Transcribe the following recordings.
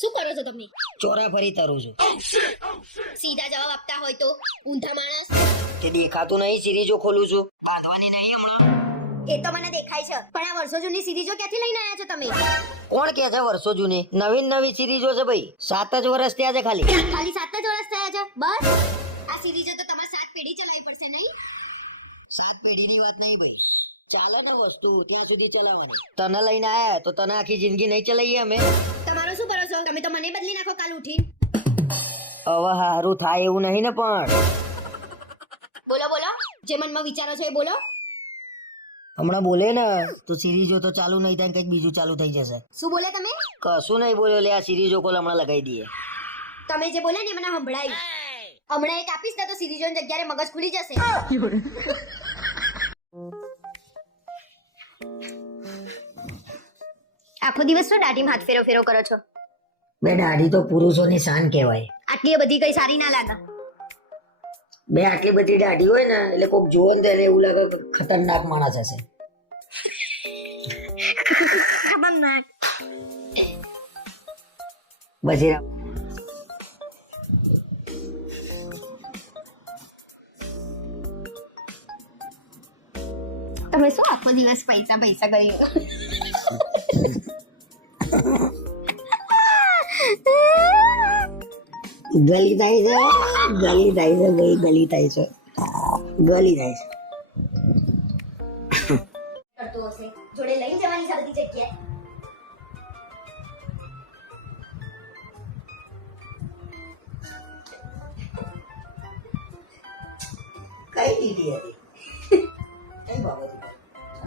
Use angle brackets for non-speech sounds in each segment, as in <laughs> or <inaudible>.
શું કરો છો તમે? ચોરા ફરી તરું છું. સીધા જવાબ આપતા હોય તો ઊંધા માણસ. તે દેખાતું નહીં સિરીજો ખોલું છું. એ તો મને દેખાય છે પણ આ વર્ષો જૂની સિરીજો ક્યાંથી લઈને આવ્યા છો તમે? કોણ કે છે વર્ષો જૂની? નવીન નવી સિરીજો છે ભાઈ. સાત જ વર્ષ થયા છે ખાલી. ખાલી સાત જ વર્ષ થયા છે બસ. આ સિરીઝો તો તમારે સાત પેઢી ચલાવી પડશે નહીં? સાત પેઢીની વાત નહીં ભાઈ. ચાલે ને વસ્તુ ત્યાં સુધી ચલાવવાની. તને લઈને આયા તો તને આખી જિંદગી નહીં ચલાવીએ અમે. તમારો શું ભરોસો? તમે તો મને બદલી નાખો કાલ ઉઠીને. હવે હારું થાય એવું નહીં ને પણ. બોલો બોલો. જે મનમાં વિચારો છો એ બોલો. હમણાં બોલે ને તો સિરીઝો તો ચાલુ નહીં થાય કંઈક બીજું ચાલુ થઈ જશે. શું બોલે તમે? કશું નહીં બોલ્યો લે આ સિરીઝો કોલ હમણાં લગાવી દઈએ. તમે જે બોલે ને મને સંભળાય. હમણાં એક આપીશ ને તો સિરીઝોની જગ્યાએ મગજ ખુલી જશે. <laughs> આખો દિવસ શું દાઢીમાં હાથ ફેરો ફેરો કરો છો? બે દાઢી તો પુરુષોની શાન કહેવાય. આટલી બધી કઈ સારી ના લાગે. બે આટલી બધી દાઢી હોય ને એટલે કોક જોવે ને ત્યારે એવું લાગે કે ખતરનાક માણસ હશે. ખતરનાક. બધી તમે શું આખો દિવસ પૈસા પૈસા કરી ગલી થાય છે ગલી થાય છે ગઈ ગલી થાય છે ગલી થાય છે કરતો હશે. જોડે લઈ જવાની છે બધી જગ્યાએ. કઈ દીધી હતી? કઈ બાબત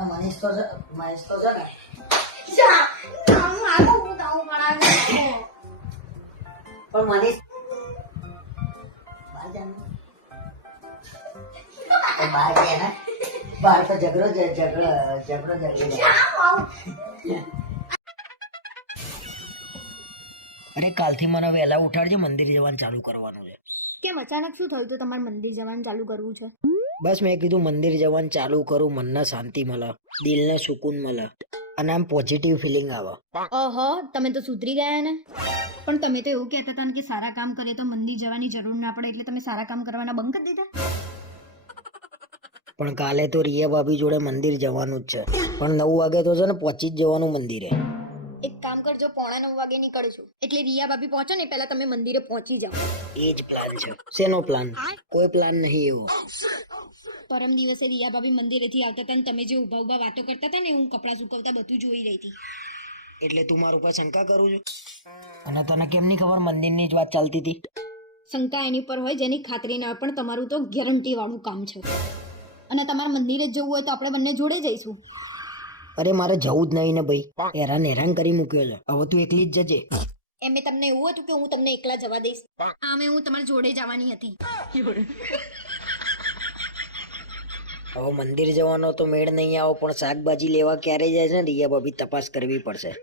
મનીષ તો છે મનીષ તો છે ને. પણ મનીષ બહાર ગયા ને બહાર તો ઝઘડો ઝઘડો ઝઘડો ઝઘડો અરે કાલથી મને વહેલા ઉઠાડજે મંદિર જવાનું ચાલુ કરવાનું છે. કેમ અચાનક શું થયું તો? તમારે મંદિર જવાનું ચાલુ કરવું છે? બસ મેં કીધું મંદિર જવાનું ચાલુ કરું મનને શાંતિ મળે દિલને સુકૂન મળે અને આમ પોઝિટિવ ફિલિંગ આવે. ઓહો તમે તો સુધરી ગયા ને? પણ તમે તો એવું કહેતા હતા ને કે સારા કામ કરે તો મંદિર જવાની જરૂર ના પડે એટલે તમે સારા કામ કરવાના બંધ કરી દીધા? પણ કાલે તો રિયા ભાભી જોડે મંદિર જવાનું જ છે. પણ નવ વાગે તો છે ને પહોંચી જ જવાનું મંદિરે. એક કામ કરજો પોણા નવ વાગે નીકળશું એટલે રિયા ભાભી પહોંચો ને પહેલા તમે મંદિરે પહોંચી જાઓ. એ જ પ્લાન છે. શેનો પ્લાન કોઈ પ્લાન નહીં એવો. પરમ દિવસે રિયા ભાભી મંદિરેથી આવતા હતા ને તમે જે ઊભા ઊભા વાતો કરતા હતા ને હું કપડાં સુકવતા બધું જોઈ રહી હતી. એટલે તું મારા ઉપર શંકા કરું છું? અને તને કેમ નહીં ખબર મંદિરની જ વાત ચાલતી હતી? શંકા એની પર હોય જેની ખાતરી ના હોય પણ તમારું તો ગેરંટી વાળું કામ છે. અને તમારે મંદિરે જ જવું હોય તો આપણે બંને જોડે જઈશું. અરે મારે જવું જ નહીં ને ભાઈ. હેરાન હેરાન કરી મૂક્યો છે. હવે તું એકલી જ જજે. એમ તમને એવું હતું કે હું તમને એકલા જવા દઈશ. આમે હું તમારી જોડે જવાની હતી. હવે મંદિર જવાનો તો મેળ નહીં આવો પણ શાકભાજી લેવા ક્યારે જાય છે ને રિયા ભાભી? તપાસ કરવી પડશે.